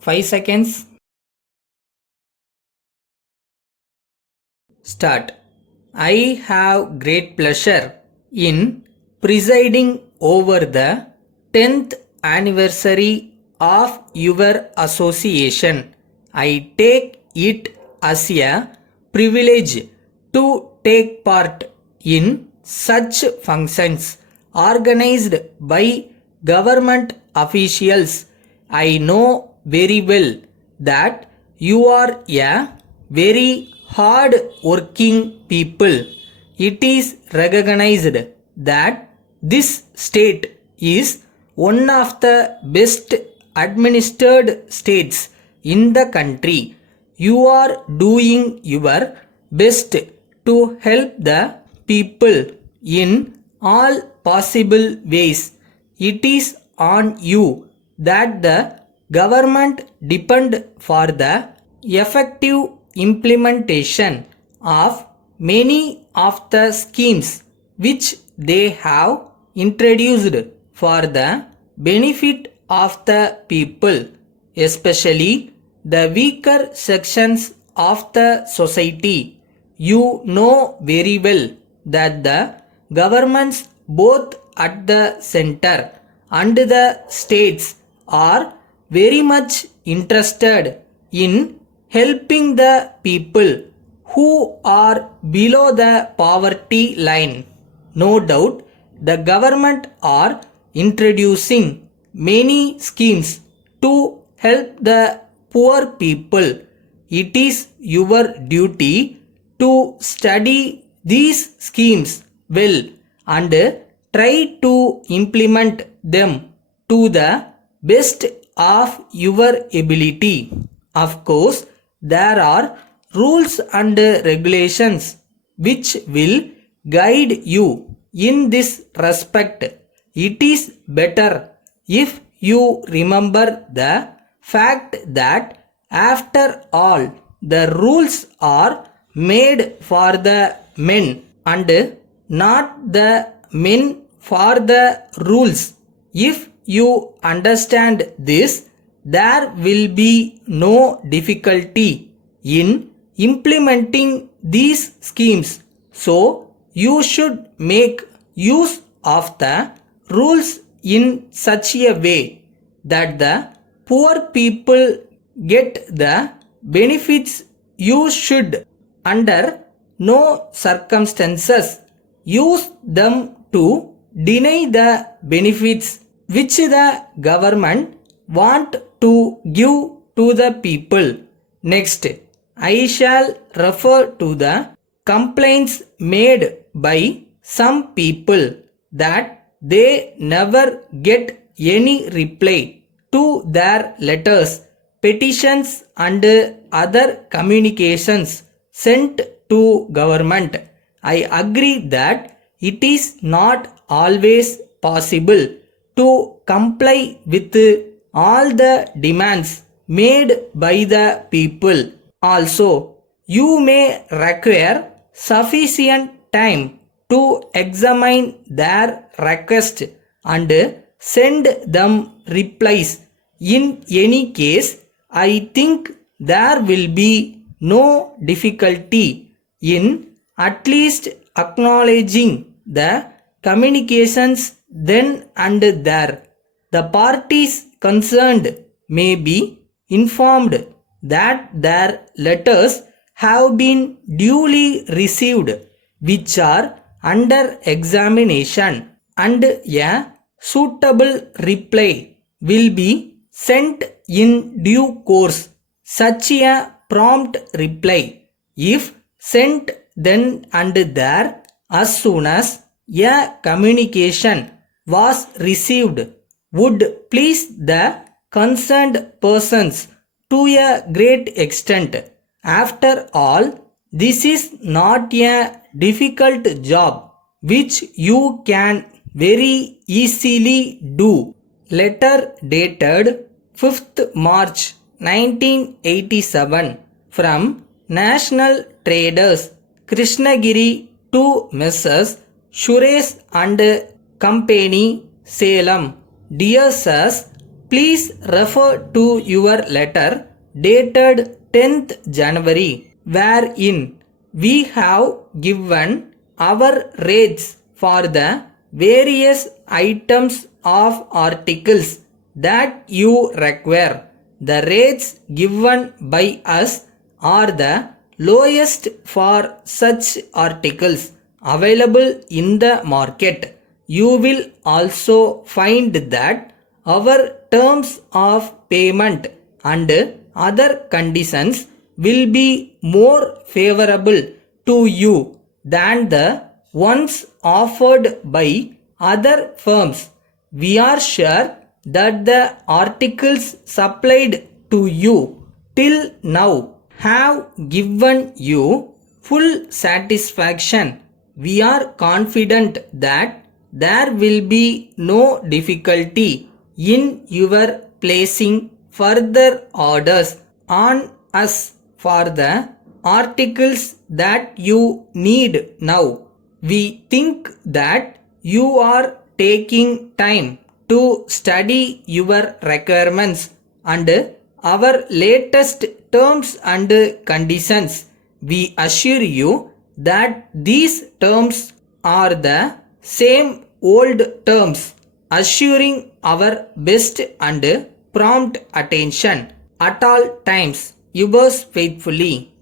5 seconds. Start. I have great pleasure in presiding over the 10th anniversary of your association. I take it as a privilege to take part in such functions organized by government officials. I know very well that you are a very hard working people. It is recognized that this state is one of the best administered states in the country. You are doing your best to help the people in all possible ways. It is on you that the government depend for the effective implementation of many of the schemes which they have introduced for the benefit of the people, especially the weaker sections of the society. You know very well that the governments both at the center and the states are very much interested in helping the people who are below the poverty line. No doubt, the government are introducing many schemes to help the poor people. It is your duty to study these schemes well and try to implement them to the best of your ability. Of course, there are rules and regulations which will guide you in this respect. It is better if you remember the fact that after all, the rules are made for the men and not the men for the rules. If you understand this, there will be no difficulty in implementing these schemes. So, you should make use of the rules in such a way that the poor people get the benefits. You should, under no circumstances, use them to deny the benefits which the government want to give to the people. Next, I shall refer to the complaints made by some people that they never get any reply to their letters, petitions and other communications sent to government. I agree that it is not always possible to comply with all the demands made by the people. Also, you may require sufficient time to examine their request and send them replies. In any case, I think there will be no difficulty in at least acknowledging the communications then and there. The parties concerned may be informed that their letters have been duly received, which are under examination, and a suitable reply will be sent in due course. Such a prompt reply, if sent then and there as soon as a communication was received, would please the concerned persons to a great extent. After all, this is not a difficult job which you can very easily do. Letter dated 5th March 1987 from National Traders Krishnagiri to Messrs. Suresh and Company, Salem. Dear Sirs, Please refer to your letter dated 10th January, wherein we have given our rates for the various items of articles that you require. The rates given by us are the lowest for such articles available in the market. You will also find that our terms of payment and other conditions will be more favorable to you than the ones offered by other firms. We are sure that the articles supplied to you till now have given you full satisfaction. We are confident that there will be no difficulty in your placing further orders on us for the articles that you need now. We think that you are taking time to study your requirements and our latest terms and conditions. We assure you that these terms are the same old terms, assuring our best and prompt attention at all times. Yours faithfully,